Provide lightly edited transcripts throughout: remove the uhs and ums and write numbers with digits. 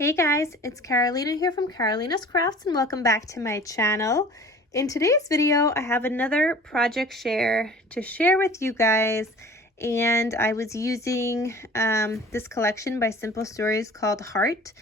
Hey guys, it's Carolina here from KarolinasKrafts and welcome back to my channel. In today's video, I have another project share to share with you guys, and I was using this collection by Simple Stories called Heart,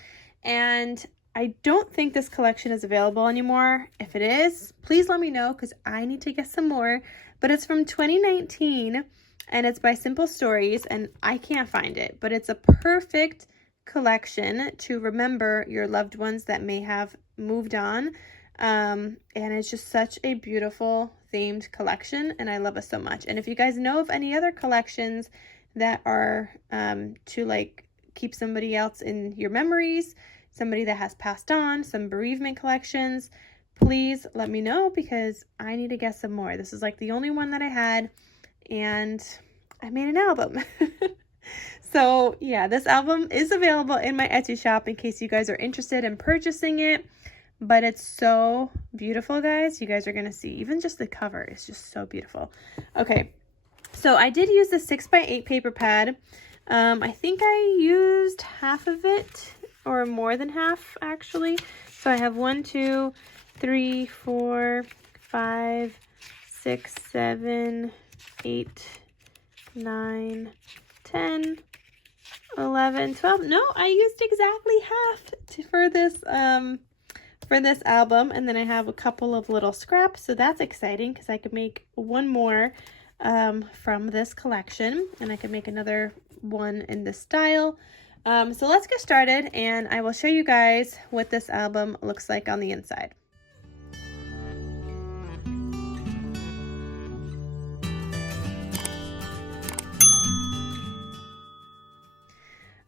and I don't think this collection is available anymore. If it is, please let me know because I need to get some more, but it's from 2019 and it's by Simple Stories and I can't find it, but it's a perfect collection to remember your loved ones that may have moved on, and it's just such a beautiful themed collection and I love it so much. And if you guys know of any other collections that are to like keep somebody else in your memories, somebody that has passed on, some bereavement collections, please let me know because I need to get some more. This is like the only one that I had and I made an album. So yeah, this album is available in my Etsy shop in case you guys are interested in purchasing it, but it's so beautiful, guys. You guys are gonna see, even just the cover is just so beautiful. Okay, so I did use the 6x8 paper pad. I think I used half of it or more than half actually. So I have 1, 2, 3, 4, 5, 6, 7, 8, 9, 10, 11, 12. No, I used exactly half for this album, and then I have a couple of little scraps, so that's exciting because I could make one more from this collection, and I could make another one in this style. So let's get started, and I will show you guys what this album looks like on the inside.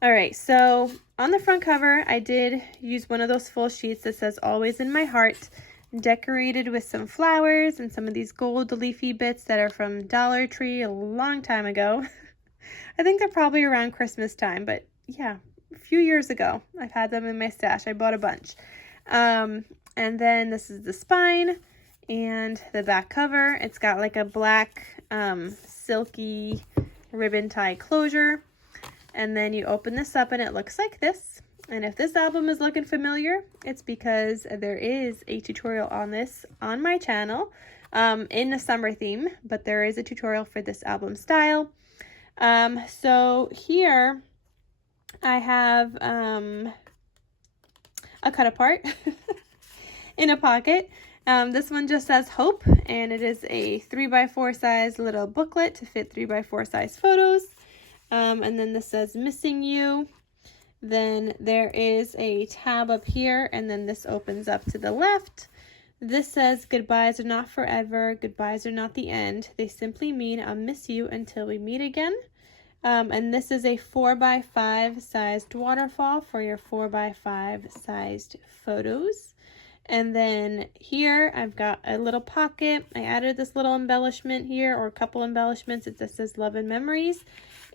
All right, so on the front cover, I did use one of those full sheets that says always in my heart, decorated with some flowers and some of these gold leafy bits that are from Dollar Tree a long time ago. I think they're probably around Christmas time, but yeah, a few years ago. I've had them in my stash. I bought a bunch. And then this is the spine and the back cover. It's got like a black silky ribbon tie closure. And then you open this up and it looks like this. And if this album is looking familiar, it's because there is a tutorial on this on my channel in the summer theme, but there is a tutorial for this album style. So here I have a cut apart in a pocket. This one just says hope, and it is a 3x4 size little booklet to fit 3x4 size photos. And then this says missing you. Then there is a tab up here, and then this opens up to the left. This says goodbyes are not forever, goodbyes are not the end. They simply mean I'll miss you until we meet again. And this is a 4x5 sized waterfall for your 4x5 sized photos. And then here I've got a little pocket. I added this little embellishment here, or a couple embellishments. It just says love and memories,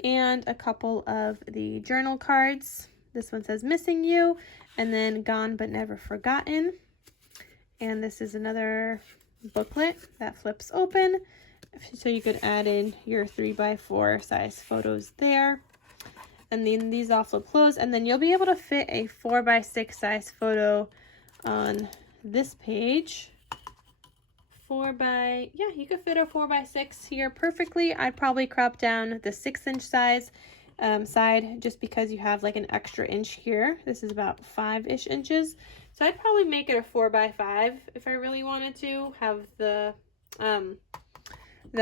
and a couple of the journal cards. This one says missing you, and then gone but never forgotten. And this is another booklet that flips open, so you could add in your 3x4 size photos there. And then these all flip closed, and then you'll be able to fit a 4x6 size photo on this page. You could fit a 4x6 here perfectly. I'd probably crop down the 6-inch size side just because you have like an extra inch here. This is about 5-ish inches. So I'd probably make it a 4x5 if I really wanted to have the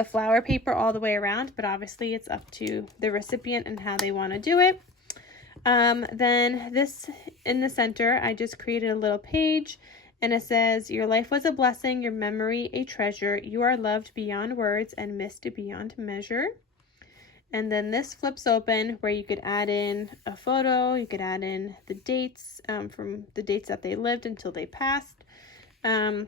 flower paper all the way around, but obviously it's up to the recipient and how they want to do it. Then this in the center, I just created a little page, and it says, your life was a blessing, your memory a treasure. You are loved beyond words and missed beyond measure. And then this flips open where you could add in a photo. You could add in the dates from the dates that they lived until they passed. Then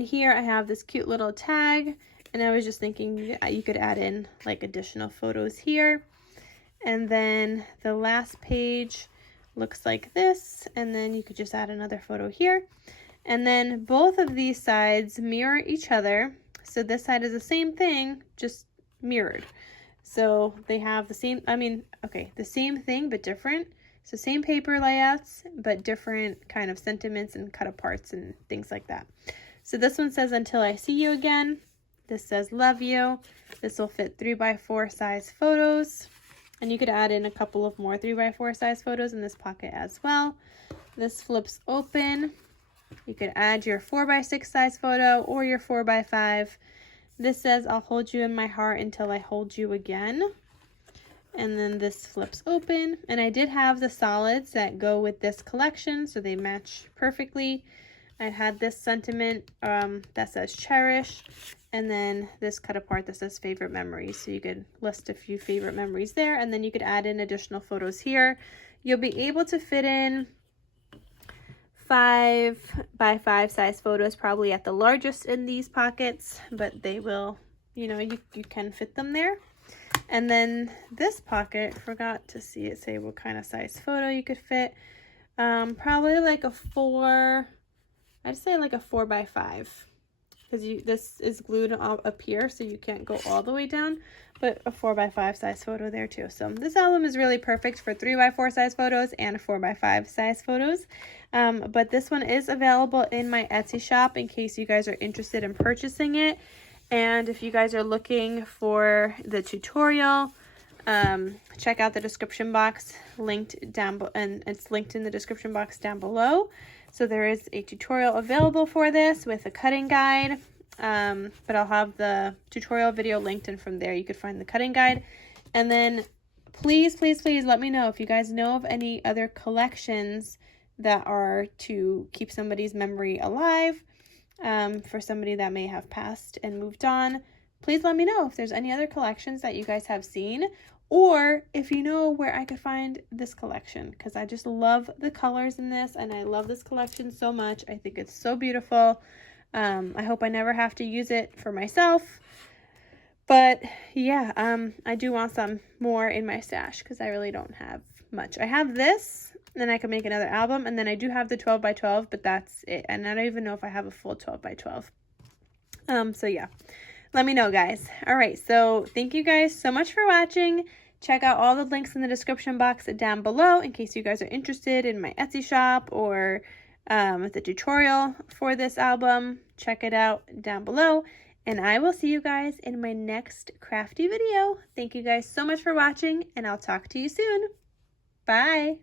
here I have this cute little tag, and I was just thinking you could add in like additional photos here. And then the last page looks like this, and then you could just add another photo here. And then both of these sides mirror each other. So this side is the same thing, just mirrored. So they have the same, the same thing, but different. So same paper layouts, but different kind of sentiments and cut aparts and things like that. So this one says, until I see you again. This says, love you. This will fit 3x4 size photos. And you could add in a couple of more 3x4 size photos in this pocket as well. This flips open. You could add your 4x6 size photo or your 4x5. This says, I'll hold you in my heart until I hold you again. And then this flips open. And I did have the solids that go with this collection, so they match perfectly. I had this sentiment that says cherish, and then this cut apart that says favorite memories. So you could list a few favorite memories there, and then you could add in additional photos here. You'll be able to fit in 5x5 size photos probably at the largest in these pockets, but they will, you know, you can fit them there. And then this pocket, forgot to see it say what kind of size photo you could fit. Probably like a 4, I'd say like a 4x5, because this is glued up here, so you can't go all the way down, but a 4x5 size photo there too. So this album is really perfect for 3x4 size photos and 4x5 size photos. But this one is available in my Etsy shop in case you guys are interested in purchasing it. And if you guys are looking for the tutorial, check out the description box linked down, and it's linked in the description box down below. So there is a tutorial available for this with a cutting guide, but I'll have the tutorial video linked, and from there you could find the cutting guide. And then please, please, please let me know if you guys know of any other collections that are to keep somebody's memory alive, for somebody that may have passed and moved on. Please let me know if there's any other collections that you guys have seen, or if you know where I could find this collection, because I just love the colors in this, and I love this collection so much. I think it's so beautiful. I hope I never have to use it for myself, but yeah, I do want some more in my stash because I really don't have much. I have this, then I can make another album, and then I do have the 12x12, but that's it, and I don't even know if I have a full 12x12. So yeah, let me know, guys. All right, so thank you guys so much for watching. Check out all the links in the description box down below in case you guys are interested in my Etsy shop or the tutorial for this album. Check it out down below, and I will see you guys in my next crafty video. Thank you guys so much for watching, and I'll talk to you soon. Bye.